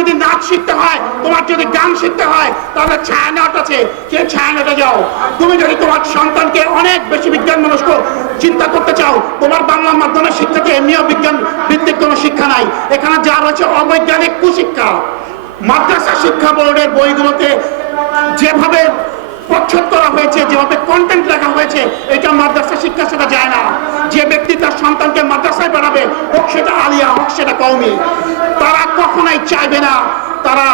যদি নাচ শিখতে হয়, তোমার যদি গান শিখতে হয়, তাহলে ছায়ানট আছে। সে ছায়ানটে যাও। তুমি যদি তোমার সন্তানকে অনেক বেশি বিজ্ঞান মনস্ক চিন্তা করতে চাও, তোমার বাংলা মাধ্যমের শিক্ষাকে এমনিও বিজ্ঞান ভিত্তিক কোনো শিক্ষা নাই? এখানে যা রয়েছে অবৈজ্ঞানিক কুশিক্ষা। মাদ্রাসা শিক্ষা বোর্ডের বইগুলোতে যেভাবে প্রচ্ছদ করা হয়েছে, যেভাবে কন্টেন্ট লেখা হয়েছে, এটা মাদ্রাসা শিক্ষার সাথে যায় না। যে ব্যক্তি তার সন্তানকে মাদ্রাসায় পড়াবে হোক সেটা আলিয়া, হোক সেটা কৌমি তারা কখনোই চাইবে না। তারা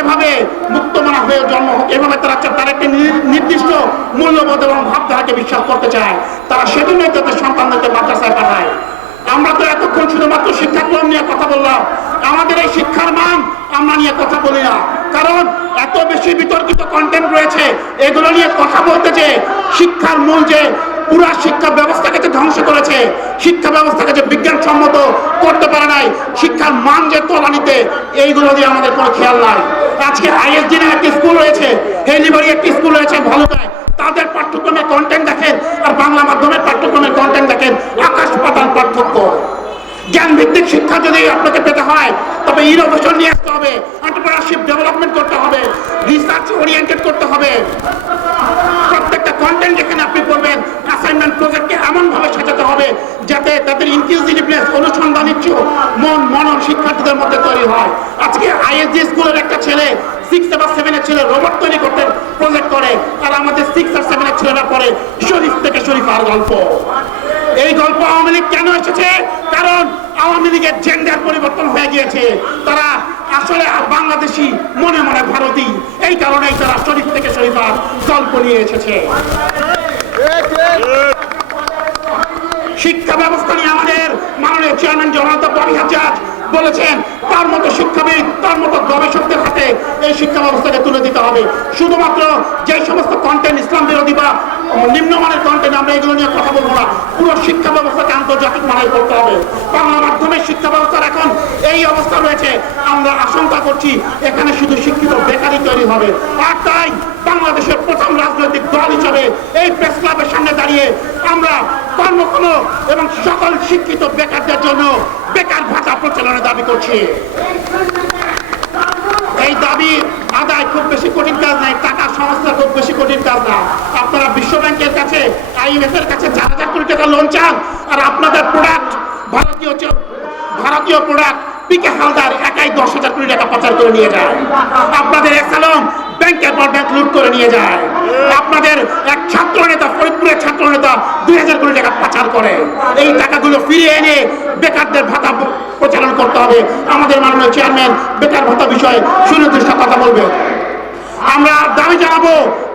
এভাবে মুক্তমনা হয়ে জন্ম এভাবে তারা তারা একটি নির্দিষ্ট মূল্যবোধ এবং ভাবধারাকে বিশ্বাস করতে চায়। তারা সেজন্যই তাদের সন্তানদেরকে মাদ্রাসায় পাঠায়। আমরা তো এতক্ষণ শুধুমাত্র শিক্ষাক্রম নিয়ে কথা বললাম। আমাদের এই শিক্ষার মান আমরা নিয়ে কথা বলি না। কারণ এত বেশি বিতর্কিত কন্টেন্ট রয়েছে, এগুলো নিয়ে কথা বলতে যে শিক্ষার মূল যে পুরা শিক্ষা ব্যবস্থাকে যে ধ্বংস করেছে, শিক্ষা ব্যবস্থাকে যে বিজ্ঞানসম্মত শিক্ষার মান যে তলানিতে, এইগুলো দিয়ে আমাদের কোনো খেয়াল নাই। আজকে আইএসডি একটি স্কুল রয়েছে হেলিবাড়ি একটি স্কুল রয়েছে ভালুকায়। তাদের পাঠ্যক্রমে কন্টেন্ট দেখেন, আর বাংলা মাধ্যমের পাঠ্যক্রমের কন্টেন্ট দেখেন, আকাশ পাতাল পার্থক্য। জ্ঞান ভিত্তিক শিক্ষা যদি আপনাকে পেতে হয়, তবে ইনোভেশন নিয়ে আসতে হবে এন্টারপ্রেনারশিপ ডেভেলপমেন্ট করতে হবে রিসার্চ ওরিয়েন্টেড করতে হবে। শিক্ষার্থীদের মধ্যে তৈরি হয়। আজকে আইএসজি স্কুলের একটা ছেলে সিক্স বা সেভেনের ছেলে রোবট তৈরি করতে প্রজেক্ট করে। আর আমাদের সিক্স আর সেভেনের ছেলেরা পড়ে। শরীফ থেকে শরীফ আর গল্প। এই গল্প আওয়ামী লীগ কেন এসেছে? কারণ আওয়ামী লীগের জেন্ডার পরিবর্তন হয়ে গিয়েছে। তারা আসলে বাংলাদেশি, মনে মনে ভারতী। এই কারণেই তারা শরীফ থেকে শরীফার গল্প নিয়ে এসেছে। শিক্ষা ব্যবস্থা নিয়ে আমাদের মাননীয় চেয়ারম্যান জনতা ববি হাজার বলেছেন, তার মতো শিক্ষাবিদ, তার মতো গবেষকদের হাতে এই শিক্ষা ব্যবস্থাকে তুলে দিতে হবে। শুধুমাত্র যে সমস্ত কন্টেন্ট ইসলাম বিরোধী বা নিম্নমানের কন্টেন্ট আমরা এগুলো নিয়ে কথা বলব না, পুরো শিক্ষা ব্যবস্থাকে আন্তর্জাতিক মানের করতে হবে। বাংলা মাধ্যমের শিক্ষা ব্যবস্থার এখন এই অবস্থা রয়েছে, আমরা আশঙ্কা করছি এখানে শুধু শিক্ষিত বেকারি তৈরি হবে। আর তাই বাংলাদেশের প্রথম রাজনৈতিক দল হিসাবে এই প্রেস ক্লাবের সামনে দাঁড়িয়ে আমরা কর্মক্ষম এবং সকল শিক্ষিত বেকারদের জন্য বেকার ভাতা প্রচলনের দাবি করছি। এই দাবি আদায় খুব বেশি কঠিন কাজ নাই টাকা সংস্থা খুব বেশি কঠিন কাজ না। আপনারা বিশ্ব ব্যাংকের কাছে, আইএমএফ এর কাছে চার হাজার কোটি টাকা লোন চান আর আপনাদের প্রোডাক্ট ভারতীয় ভারতীয় প্রোডাক্ট পিকে হালদার একাই দশ হাজার কোটি টাকা পাচার করে নিয়ে যায়। আপনাদের এসালম ব্যাংকের পর ব্যাংক লুট করে নিয়ে যায়। আপনাদের এক ছাত্র নেতা ফরিদপুরের ছাত্র নেতা দুই হাজার কোটি টাকা পাচার করে। এই টাকাগুলো ফিরিয়ে এনে বেকারদের ভাতা প্রচারণ করতে হবে। আমাদের মাননীয় চেয়ারম্যান বেকার ভাতা বিষয়ে সুনির্দিষ্ট কথা বলবে। আমরা দাবি জানাব,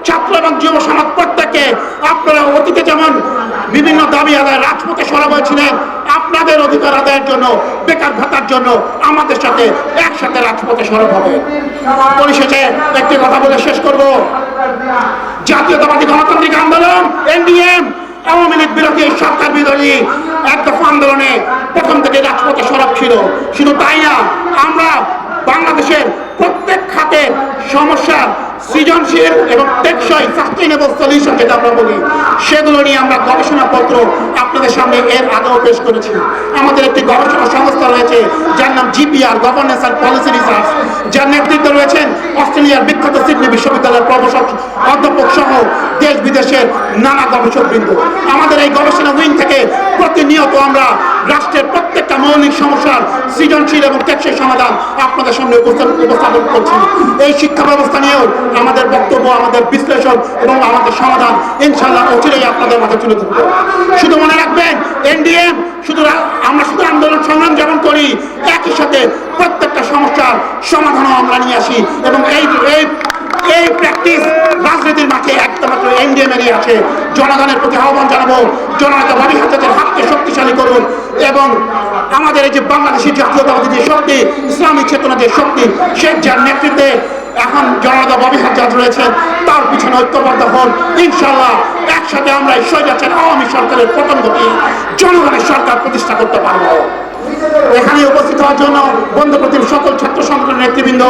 ছাত্র এবং যুব সমাজ প্রত্যেককে আপনারা অতীতে যেমন বিভিন্ন দাবি আদায় রাজপথে সরব হয়েছিলেন আপনাদের অধিকার আদায়ের জন্য, বেকার ভাতার জন্য আমাদের সাথে একসাথে রাজপথে সরব হবে। পরিশেষে একটি কথা বলে শেষ করব। জাতীয়তাবাদী গণতান্ত্রিক আন্দোলন, এনডিএম আওয়ামী লীগ বিরোধী সরকার বিরোধী একদফা আন্দোলনে প্রথম থেকে রাজপথে সরব ছিল। শুধু তাই না, আমরা বাংলাদেশের প্রত্যেক খাতের সমস্যার সৃজনশীল এবং টেকসই সাস্টেইনেবল সলিউশন যেটা আমরা বলি, সেগুলো নিয়ে আমরা গবেষণাপত্র আপনাদের সামনে এর আগেও পেশ করেছি। আমাদের একটি গবেষণা সংস্থা রয়েছে, যার নাম GPR governance and policy research যার নেতৃত্বে রয়েছেন অস্ট্রেলিয়ার বিখ্যাত বিশ্ববিদ্যালয়ের প্রফেসর অধ্যাপক সহ দেশ বিদেশের নানা গবেষক বৃন্দ। আমাদের এই গবেষণা উইং থেকে প্রতিনিয়ত আমরা রাষ্ট্রের প্রত্যেকটা মৌলিক সমস্যার সৃজনশীল এবং টেকসই সমাধান আপনাদের সামনে উপস্থাপন করছি। এই শিক্ষা ব্যবস্থা নিয়েও আমাদের বক্তব্য, আমাদের বিশ্লেষণ এবং আমাদের সমাধান ইনশাল্লাহ অচিরেই আপনাদের মাঝে তুলে ধরবো। শুধু মনে রাখবেন এনডিএম শুধু আমরা শুধু আন্দোলন সংগ্রাম যেমন করি, একই সাথে প্রত্যেকটা সমস্যার সমাধানও আমরা নিয়ে আসি এবং এই এই এই প্র্যাকটিস রাজনীতির মাঠে একমাত্র এনডিএম এরই আছে। জনগণের প্রতি আহ্বান জানাব। জননেতা ভাবি হাতের হাতকে শক্তিশালী করুন এবং আমাদের এই যে বাংলাদেশের জাতীয়তাবাদী যে শক্তি ইসলামিক চেতনা যে শক্তি শেখ যার নেতৃত্বে এখন জননেতা ববি হাজার রয়েছেন তার পিছনে ঐক্যবদ্ধ হন। ইনশাল্লাহ একসাথে আমরা এই স্বৈরাচার আওয়ামী সরকারের পতন ঘটিয়ে জনগণের সরকার প্রতিষ্ঠা করতে পারব। এখানে উপস্থিত হওয়ার জন্য বন্ধু প্রতিম সকল ছাত্র সংগঠনের নেতৃবৃন্দ।